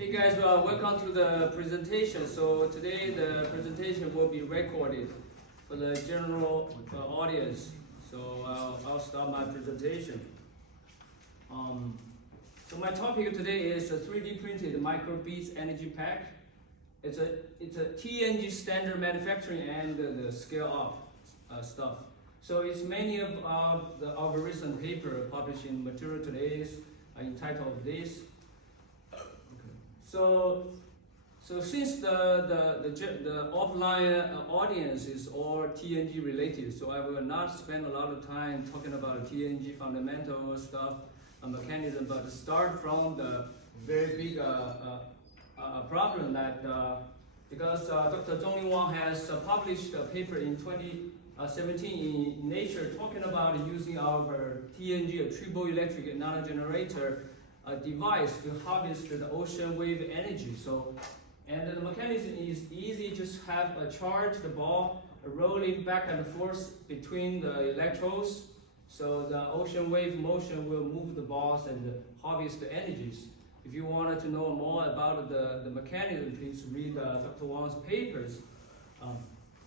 Hey guys, welcome to the presentation. So today the presentation will be recorded for the general audience. So I'll start my presentation. So my topic today is a 3D printed microbeads energy pack. It's a TNG standard manufacturing and the scale up stuff. So it's many of our recent paper published in Material Today's entitled this. So since the offline audience is all TNG related, so I will not spend a lot of time talking about TNG fundamental stuff, mechanism, but start from the very big problem that because Dr. Zhongling Wang has published a paper in 2017 in Nature talking about using our TNG, a Triboelectric nanogenerator device to harvest the ocean wave energy. So, and the mechanism is easy. Just have a charged ball rolling back and forth between the electrodes. So the ocean wave motion will move the balls and harvest the energies. If you wanted to know more about the mechanism, please read Dr. Wang's papers.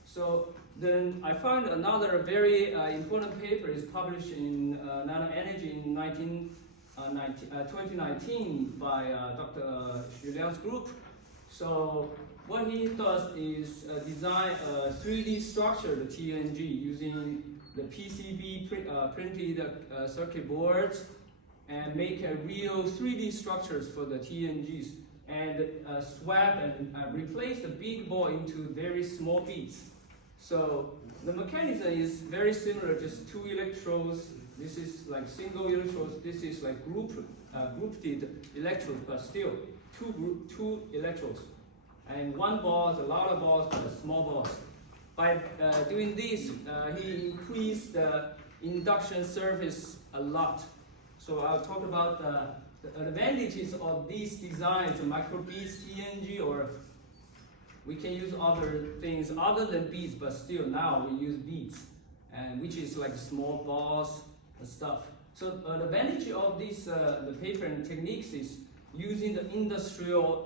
So then I found another very important paper is published in Nano Energy in 2019 by Dr. Xu Liang's group. So what he does is design a 3D structured TNG using the PCB printed circuit boards and make a real 3D structures for the TNGs and swap and replace the big ball into very small beads. So the mechanism is very similar, just two electrodes. This is like single electrodes. This is like grouped electrodes, but still two electrodes. And one ball is a lot of balls, but small balls. By doing this, he increased the induction surface a lot. So I'll talk about the advantages of these designs, microbeads, TNG, or we can use other things other than beads, but still now we use beads, and which is like small balls and stuff. So the advantage of this the paper and techniques is using the industrial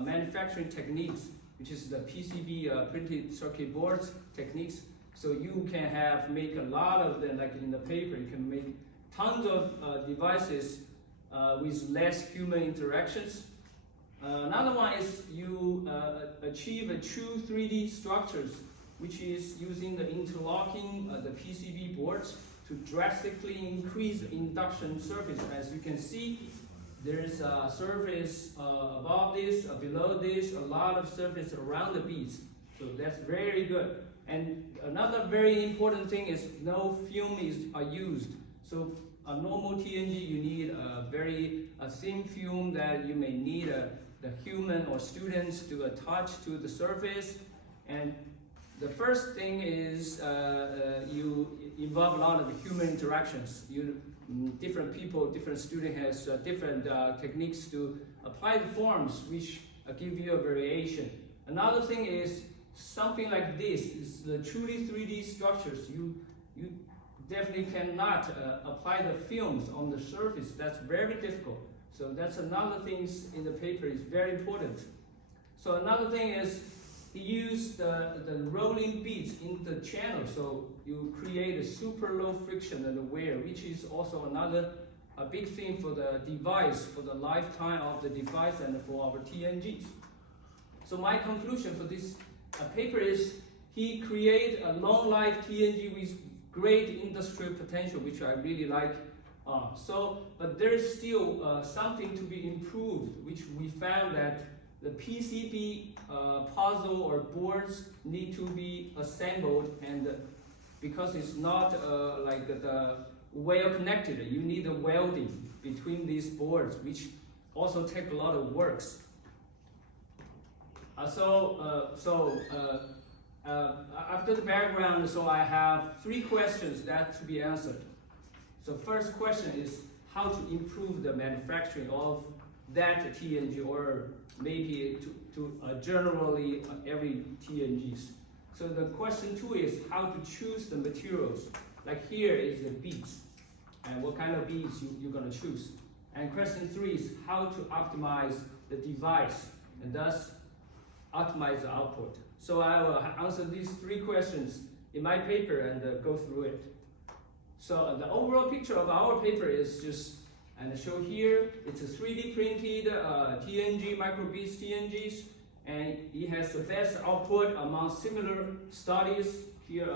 manufacturing techniques, which is the PCB printed circuit boards techniques. So you can make a lot of them, like in the paper, you can make tons of devices with less human interactions. Another one is you achieve a true 3D structures, which is using the interlocking the PCB boards to drastically increase the induction surface. As you can see, there's a surface above this, below this, a lot of surface around the beads. So that's very good. And another very important thing is no film are used. So a normal TNG, you need a very thin film that you may need the human or students to attach to the surface. And the first thing is you involve a lot of human interactions. Different people, different student has different techniques to apply the forms, which give you a variation. Another thing is something like this is the truly 3D structures. You definitely cannot apply the films on the surface. That's very difficult. So that's another thing in the paper is very important. So another thing is he used the rolling beads in the channel. So you create a super low friction and wear, which is also another big thing for the device, for the lifetime of the device and for our TNGs. So my conclusion for this paper is he created a long life TNG with great industrial potential, which I really like. But there is still something to be improved, which we found that the PCB puzzle or boards need to be assembled, and because it's not like well connected, you need a welding between these boards, which also take a lot of works. After the background, so I have 3 questions that to be answered. So first question is how to improve the manufacturing of that TNG, or maybe to generally every TNGs. So the question 2 is how to choose the materials. Like here is the beads, and what kind of beads you're going to choose. And question 3 is how to optimize the device, and thus optimize the output. So I will answer these 3 questions in my paper and go through it. So the overall picture of our paper is just, and show here, it's a 3D printed TNG, microbeads TNGs, and it has the best output among similar studies here,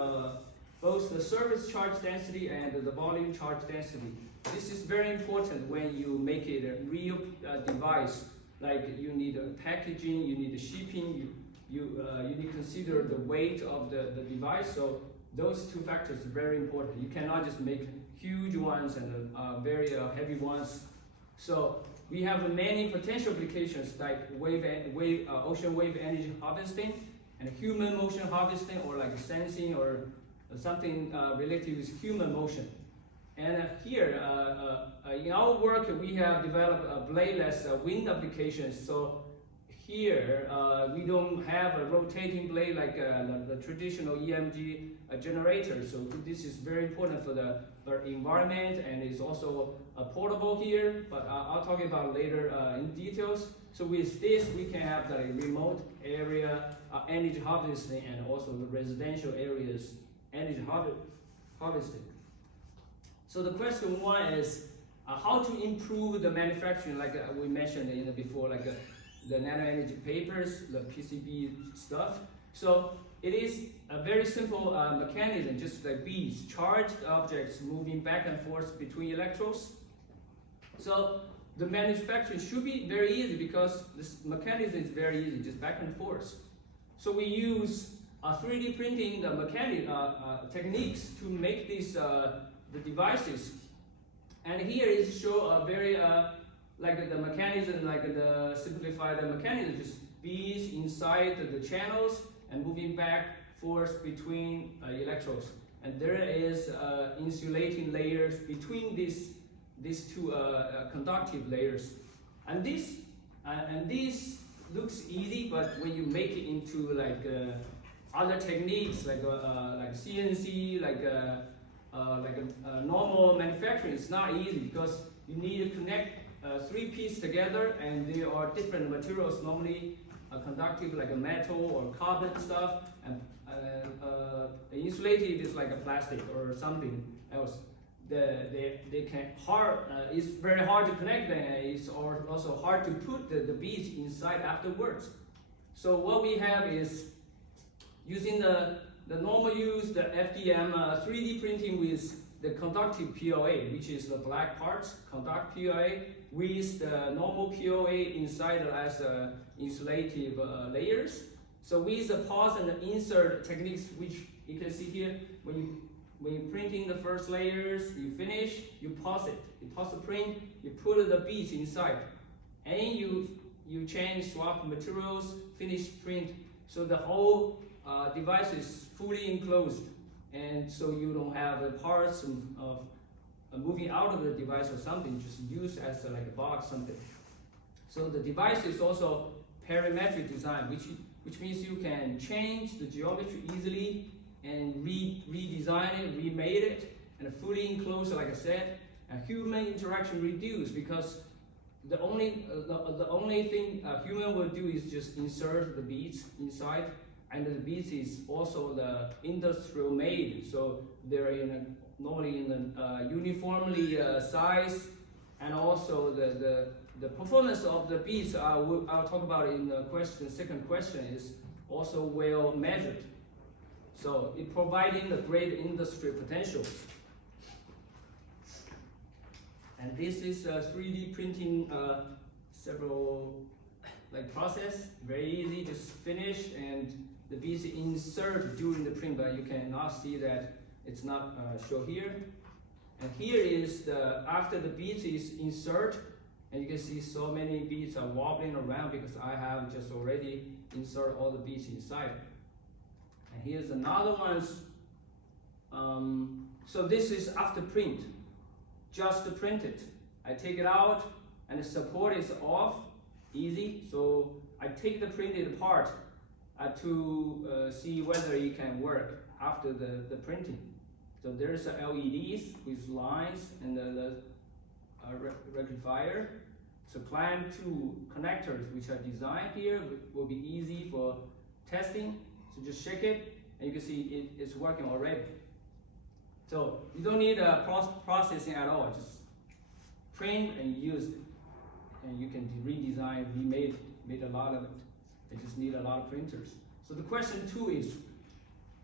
both the surface charge density and the volume charge density. This is very important when you make it a real device, like you need packaging, you need shipping, you need to consider the weight of the device. So those 2 factors are very important. You cannot just make huge ones and very heavy ones. So we have many potential applications like ocean wave energy harvesting and human motion harvesting, or like sensing or something related with human motion. And here, in our work, we have developed bladeless wind applications. So here, we don't have a rotating blade like the traditional EMG generator. So this is very important for the environment, and it's also portable here, but I'll talk about later in details. So with this, we can have the remote area energy harvesting, and also the residential areas energy harvesting. So the question 1 is how to improve the manufacturing, like we mentioned in before, like the nano energy papers, the PCB stuff. So it is a very simple mechanism, just like beads, charged objects moving back and forth between electrodes. So the manufacturing should be very easy because this mechanism is very easy, just back and forth. So we use 3D printing techniques to make these the devices. And here is show a very like the mechanism, like the simplified mechanism, just beads inside the channels and moving back forth between electrodes. And there is insulating layers between these 2 conductive layers. And this looks easy, but when you make it into like other techniques like CNC, like normal manufacturing, it's not easy because you need to connect 3 pieces together, and there are different materials, normally conductive like a metal or carbon stuff, and insulative is like a plastic or something else. They can it's very hard to connect them. It's also hard to put the beads inside afterwards. So what we have is using the normal use, the FDM 3D printing with the conductive PLA, which is the black parts, conductive PLA, with the normal PLA inside as insulative layers. So with the pause and the insert techniques, which you can see here, when you print in the first layers, you finish, you pause it. You pause the print, you put the beads inside, and you change, swap materials, finish print. So the whole device is fully enclosed, and so you don't have parts of moving out of the device or something, just used as like a box something. So the device is also parametric design, which means you can change the geometry easily and redesign it, remade it, and fully enclosed, like I said, and human interaction reduced, because the only thing a human will do is just insert the beads inside, and the beads is also the industrial made, so they're normally in a uniformly size, and also the performance of the beads I'll talk about in the second question is also well measured. So it providing the great industry potential. And this is 3D printing several process, very easy, just finished, and the beads insert during the print, but you cannot see that it's not shown here. And here is after the beads is insert, and you can see so many beads are wobbling around because I have just already insert all the beads inside. And here's another one. So this is after print, just to print it. I take it out and the support is off, easy. So I take the printed part to see whether it can work after the printing. So there's LEDs with lines and the rectifier. So clamp 2 connectors, which are designed here, will be easy for testing. So just shake it, and you can see it's working already. So you don't need processing at all. Just print and use it, and you can redesign, remade a lot of it. You just need a lot of printers. So the question 2 is,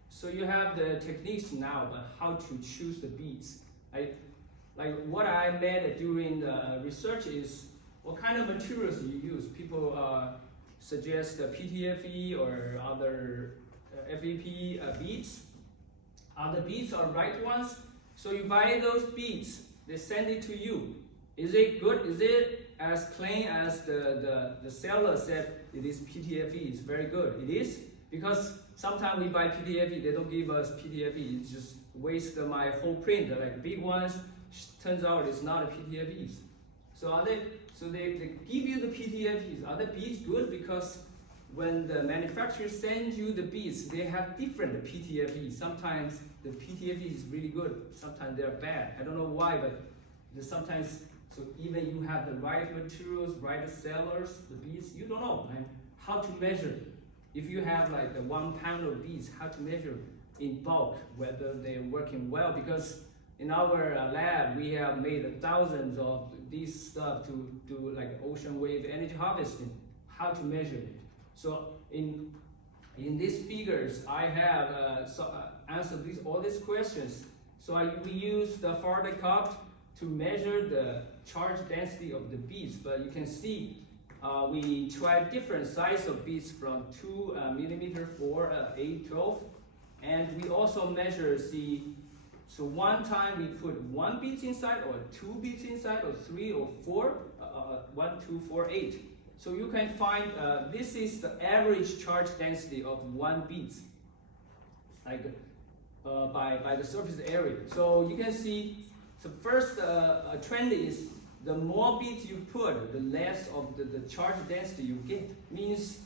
so you have the techniques now, but how to choose the beads? Like what I meant during the research is what kind of materials you use. People suggest PTFE or other FEP beads. The beads are right ones. So you buy those beads, they send it to you. Is it good? Is it as clean as the seller said it is PTFE? It's very good. It is, because sometimes we buy PTFE, they don't give us PTFE. It's just waste my whole print. Like big ones, turns out it's not a PTFE. So they give you the PTFEs. Are the beads good? Because when the manufacturer sends you the beads, they have different PTFEs. Sometimes the PTFE is really good. Sometimes they're bad. I don't know why, but sometimes, so even you have the right materials, right sellers, the beads, you don't know how to measure. If you have like 1 pound of beads, how to measure in bulk whether they're working well, because in our lab we have made thousands of this stuff to do like ocean wave energy harvesting. How to measure it? So in these figures, I have answered all these questions. So we use the Faraday cup to measure the charge density of the beads, but you can see we tried different size of beads from 2 millimeter, 4, 8, 12, and we also measure so one time we put 1 bead inside, or 2 beads inside, or 3 or 4, 1, 2, 4, 8. So you can find this is the average charge density of 1 bead, like by the surface area. So you can see. So first trend is the more beads you put, the less of the charge density you get. Means,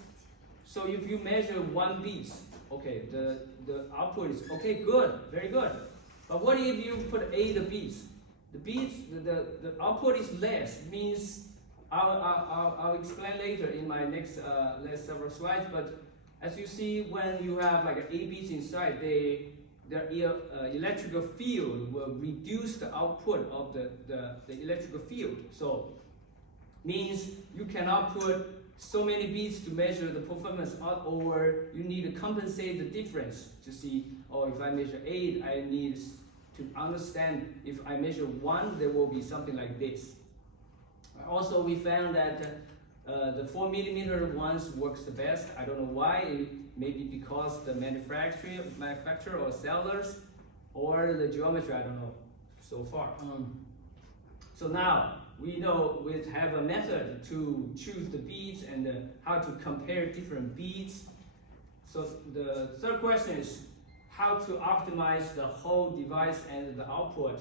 so if you measure 1 bead, okay, the output is okay, good, very good. But what if you put 8 beads? The beads, the output is less. Means I'll explain later in my next several slides. But as you see, when you have like 8 beads inside, their electrical field will reduce the output of the electrical field. So means you cannot put so many beads to measure the performance out, or you need to compensate the difference to see, oh, if I measure 8, I need to understand if I measure 1, there will be something like this. Also, we found that the 4 millimeter ones works the best. I don't know why. Maybe because the manufacturer or sellers, or the geometry, I don't know so far. So now we know we have a method to choose the beads and how to compare different beads. So the third question is how to optimize the whole device and the output.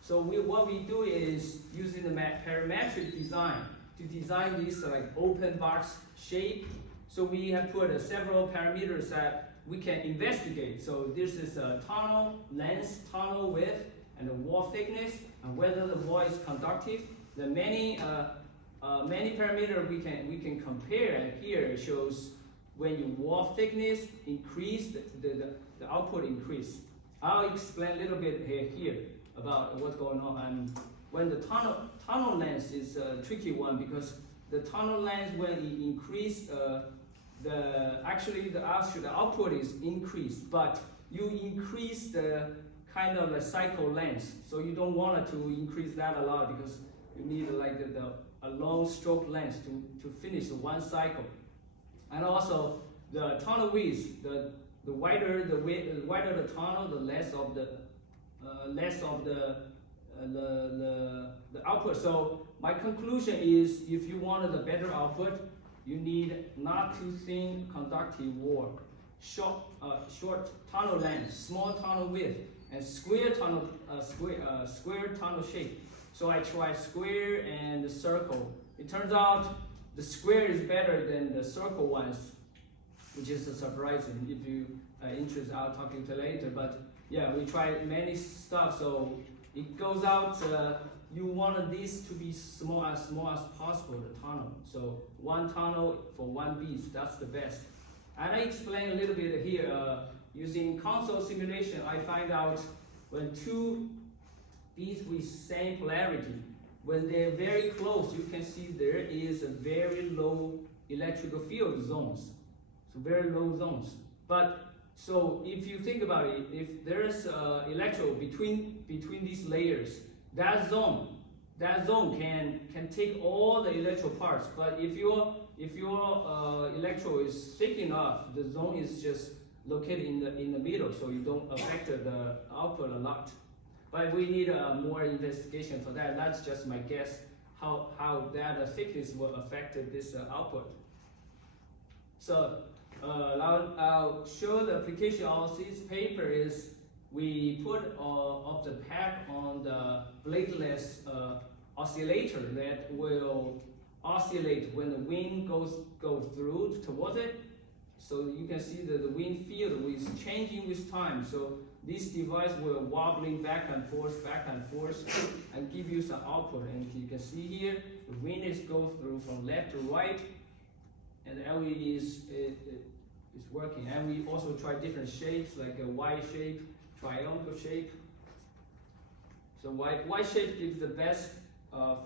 So what we do is using the parametric design to design this like open box shape. So we have put several parameters that we can investigate. So this is a tunnel length, tunnel width, and the wall thickness, and whether the wall is conductive. The many parameters we can compare, and here it shows when your wall thickness increase, the output increase. I'll explain a little bit here about what's going on. And when the tunnel length is a tricky one, because the tunnel length, when it increase, the output is increased, but you increase the kind of a cycle length. So you don't want to increase that a lot, because you need like a long stroke length to finish 1 cycle. And also the tunnel width, the wider the tunnel, the less of the output. So my conclusion is, if you wanted a better output, you need not too thin conductive wall, short tunnel length, small tunnel width, and square tunnel shape. So I tried square and circle. It turns out the square is better than the circle ones, which is surprising. If you are interested, I'll talk to you later. But yeah, we tried many stuff. So it goes out. you want this to be small as possible, the tunnel. So one tunnel for one bead, that's the best. And I explain a little bit here, using console simulation, I find out when two beads with same polarity, when they're very close, you can see there is a very low electrical field zones. So very low zones. But so if you think about it, if there's electrode between these layers, that zone can take all the electrode parts. But if your electrode is thick enough, the zone is just located in the middle, so you don't affect the output a lot. But we need more investigation for that. That's just my guess how that thickness will affect this output. So I'll show the application of this paper is we put of the pack on the bladeless oscillator that will oscillate when the wind goes through towards it. So you can see that the wind field is changing with time. So this device will wobbling back and forth, and give you some output. And you can see here, the wind is go through from left to right, and the LED is working. And we also try different shapes, like a Y shape, triangle shape. So Y shape gives the best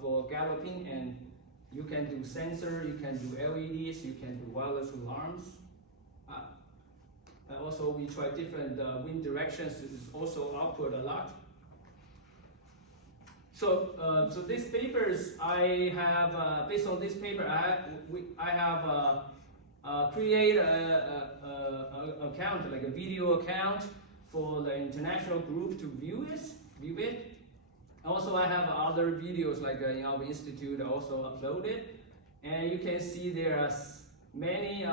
for galloping, and you can do sensor, you can do LEDs, you can do wireless alarms. And also we try different wind directions. This is also output a lot. So so these papers I have based on this paper I have create a account, like a video account for the international group to view it. Also I have other videos like in our institute also uploaded, and you can see there are many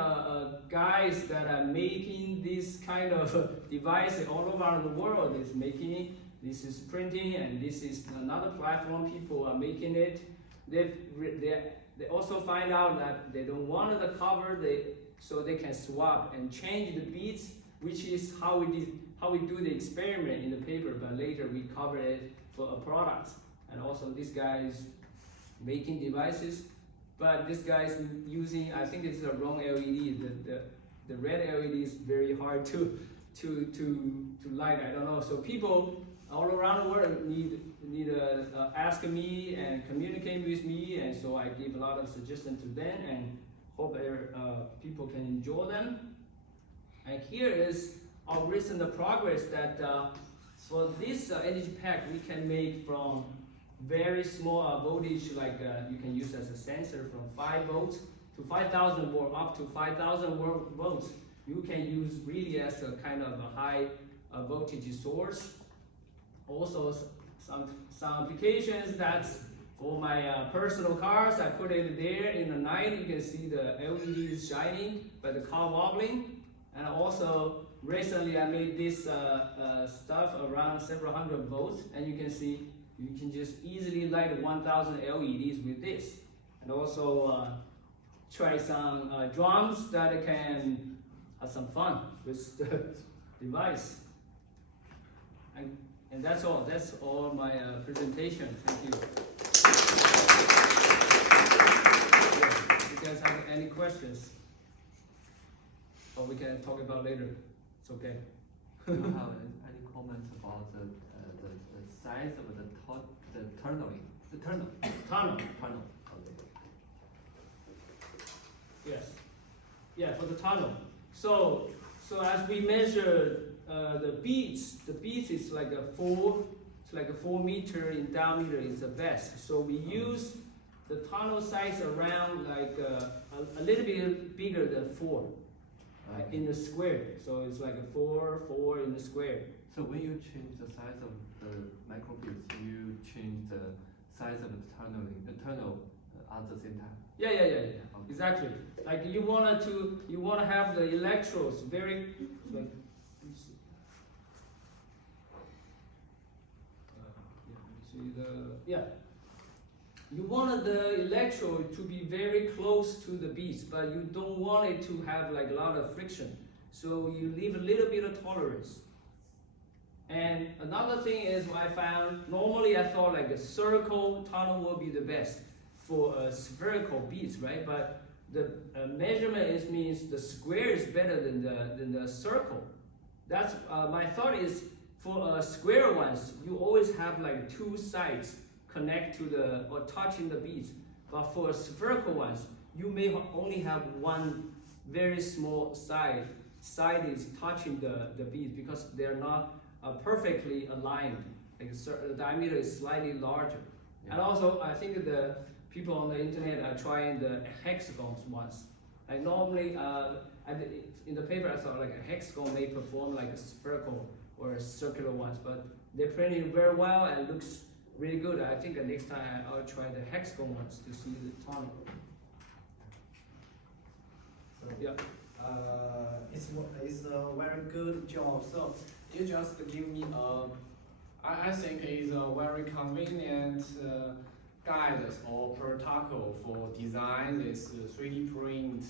guys that are making this kind of device all over the world. Is making, this is printing, and this is another platform people are making it. They also find out that they don't want the cover, so they can swap and change the beads, which is how we do the experiment in the paper, but later we cover it for a product. And also this guy is making devices, but this guy is using, I think it's the wrong LED. The red LED is very hard to light. I don't know. So people all around the world need ask me and communicate with me, and so I give a lot of suggestions to them, and hope people can enjoy them. And here is our recent progress that for this energy pack we can make from very small voltage, like you can use as a sensor from 5 volts to 5,000 volts, up to 5,000 volts. You can use really as a kind of a high voltage source. Also some applications that's for my personal cars. I put it there in the night. You can see the LED is shining, but the car wobbling. And also recently I made this stuff around several hundred volts, and you can see you can just easily light 1,000 LEDs with this. And also try some drums that can have some fun with the device. And that's all. That's all my presentation. Thank you. If you guys have any questions, or we can talk about later. It's okay. Do you have any comments about the size of the tunneling? The tunnel. Tunnel. Tunnel. Okay. Yes. Yeah, for the tunnel. So as we measure the beads is like a 4 meter in diameter is the best. So we use the tunnel size around like a little bit bigger than 4 in the square. So it's like a 4 in the square. So when you change the size of the microbeads, you change the size of the tunnel at the same time. Yeah. Okay. Exactly. Like you wanna have the electrodes very like. You want the electrode to be very close to the beads, but you don't want it to have like a lot of friction. So you leave a little bit of tolerance. And another thing is what I found, normally I thought like a circle tunnel will be the best for spherical beads, right? But the measurement means the square is better than the circle. That's my thought is for square ones, you always have like two sides connect to the or touching the beads. But for spherical ones, you may only have one very small side is touching the beads because they're not perfectly aligned. Like the diameter is slightly larger. Yeah. And also, I think the people on the internet are trying the hexagons ones. Like normally, in the paper, I thought like a hexagon may perform like a spherical or a circular ones, but they're printing very well and looks really good. I think next time I'll try the hexagon ones to see the tunnel. So, yeah. It's a very good job. So you just give me I think it's a very convenient guide or protocol for design this 3D print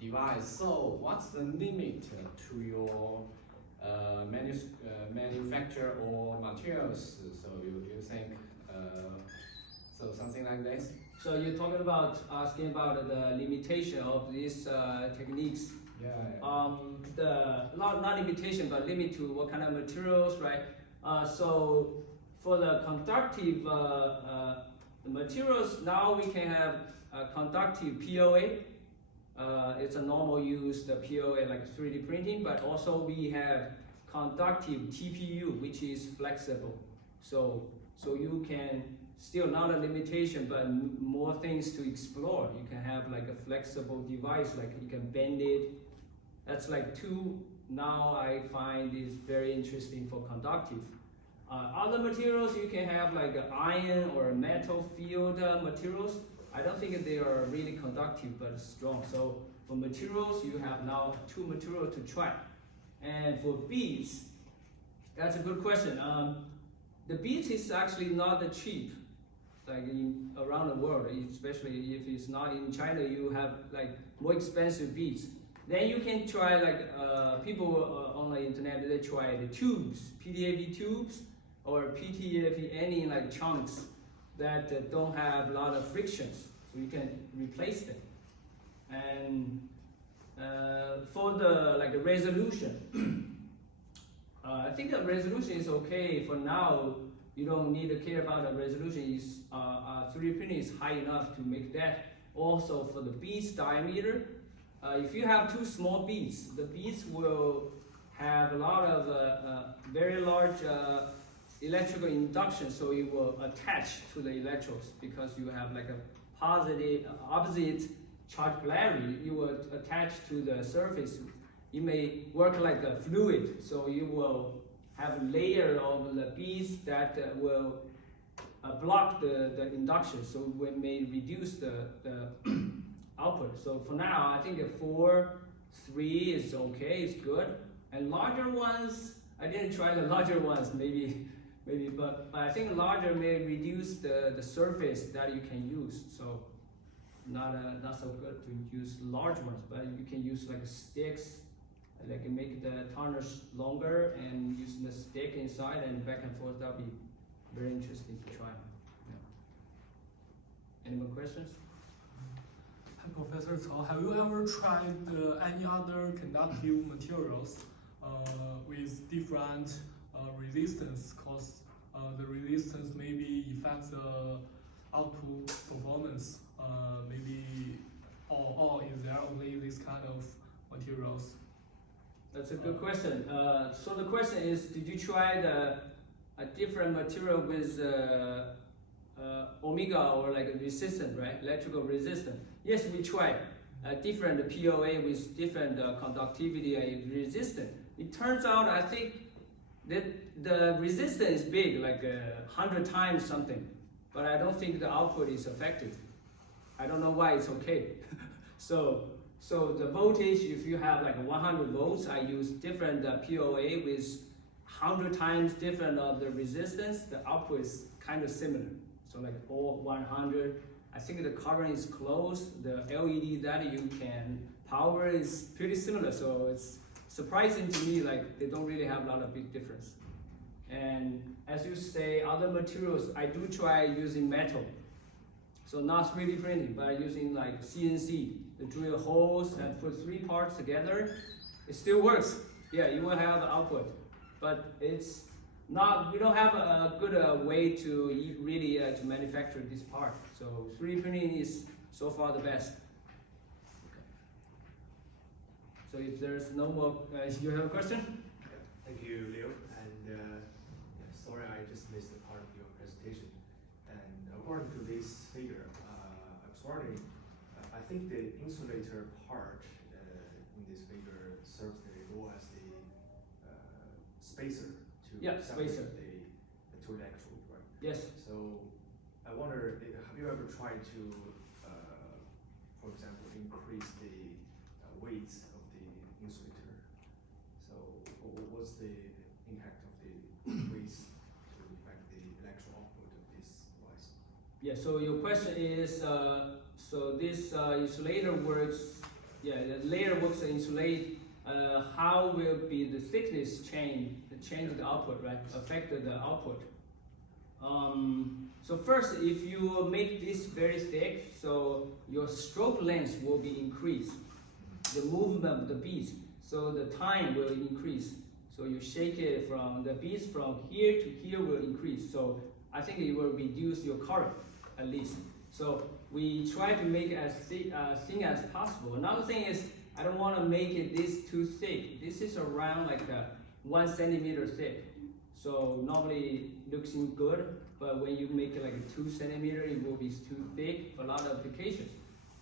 device. So what's the limit to your manufacture or materials? So you think so something like this? So you're talking about asking about the limitation of these techniques. Yeah. The not limitation, but limit to what kind of materials, right? So for the conductive materials, now we can have conductive POA. It's a normal use, the POA like 3D printing, but also we have conductive TPU, which is flexible. So you can still not a limitation, but more things to explore. You can have like a flexible device, like you can bend it. That's like two now I find is very interesting for conductive. Other materials you can have like iron or metal field materials. I don't think they are really conductive but strong. So for materials, you have now two materials to try. And for beads, that's a good question. The beads is actually not that cheap, like around the world, especially if it's not in China, you have like more expensive beads. Then you can try like people on the internet, they try the tubes, PTFE tubes or PTFE any like chunks that don't have a lot of frictions, so you can replace them. And for the like resolution, I think the resolution is okay for now. You don't need to care about the resolution. 3D printing is high enough to make that. Also for the beads diameter, if you have two small beads, the beads will have a lot of very large electrical induction, so it will attach to the electrodes because you have like a positive, opposite charge polarity. You will attach to the surface. It may work like a fluid, so you will have a layer of the beads that will block the induction, so it may reduce the output. So for now, I think 4, 3 is okay, it's good. And larger ones, I didn't try the larger ones, maybe, but I think larger may reduce the surface that you can use. So not so good to use large ones, but you can use like sticks, like make the tarnish longer and use the stick inside and back and forth. That'll be very interesting to try. Yeah. Any more questions? Hi, Professor Cao. Have you ever tried any other conductive materials with different resistance? Because the resistance maybe affects the output performance. Or is there only this kind of materials? That's a good question. So the question is, did you try a different material with omega or like a resistant, right? Electrical resistant. Yes, we tried different POA with different conductivity and resistance. It turns out, I think that the resistance is big, like 100 times something, but I don't think the output is effective. I don't know why it's okay. So the voltage, if you have like 100 volts, I use different POA with 100 times different of the resistance, the output is kind of similar. So like all 100, I think the current is close, the LED that you can power is pretty similar. So it's surprising to me, like they don't really have a lot of big difference. And as you say, other materials, I do try using metal. So not 3D printing, but using like CNC, to drill holes and put 3 parts together. It still works. Yeah, you will have output, but it's not. We don't have a good way to really to manufacture this part. So 3D printing is so far the best. Okay. So if there's no more, you have a question? Yeah. Thank you, Leo. And sorry, I just missed a part of your presentation. And according to this figure, I was wondering, I think the insulator part in this figure serves the role as the spacer to separate the two electrodes, right? Yes. So I wonder, have you ever tried to, for example, increase the weight of the insulator? So what's the impact of the increase to affect the electron output of this device? Yeah, so your question is, so this insulator works, the layer works to insulate, how will be the thickness change the output, right? Affect the output. So first, if you make this very thick, so your stroke length will be increased. The movement of the beads, so the time will increase. So you shake it from the beads from here to here will increase. So I think it will reduce your current at least. So we try to make it as thin as possible. Another thing is I don't want to make it this too thick. This is around like 1 centimeter thick. So normally it looks good, but when you make it like 2 centimeter, it will be too thick for a lot of applications.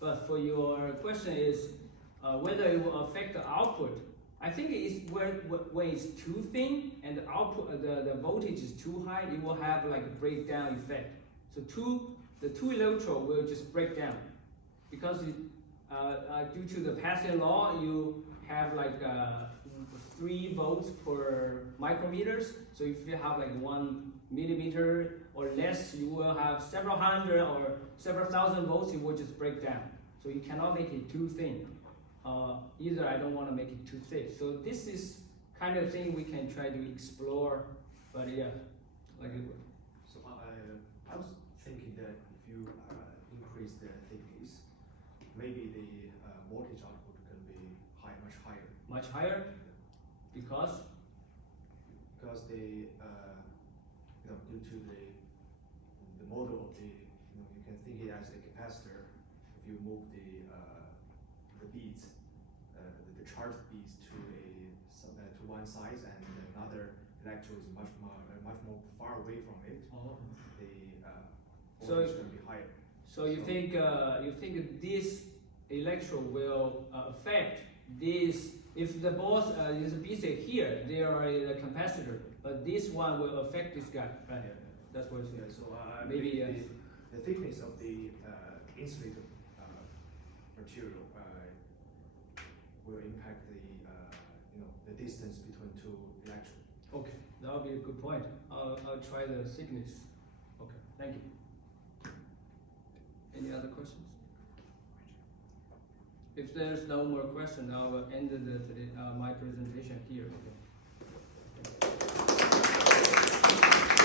But for your question is whether it will affect the output. I think it's when it's too thin and the output, the voltage is too high, it will have like a breakdown effect. So the two electrodes will just break down because due to the Pascal law, you have like 3 volts per micrometers. So if you have like 1 millimeter or less, you will have several hundred or several thousand volts. It will just break down. So you cannot make it too thin. Either I don't want to make it too thick. So this is kind of thing we can try to explore. But yeah, like it. So I was thinking that if you increase the thickness, maybe the voltage output can be much higher. Much higher, because the due to the model of the you can think it as a capacitor. If you move the beads, the charged beads to one side and another electrode is much more far away from it. oh. The So voltage can be higher. So you think this electrode will affect this? If the both is basic here, they are a capacitor, but this one will affect this guy, right? Yeah. That's what it's Yeah, so maybe the thickness of the insulator material will impact the distance between 2 electrodes. okay. That would be a good point. I'll try the thickness. Okay, thank you. Any other questions? If there's no more question, I'll end my presentation here. Okay.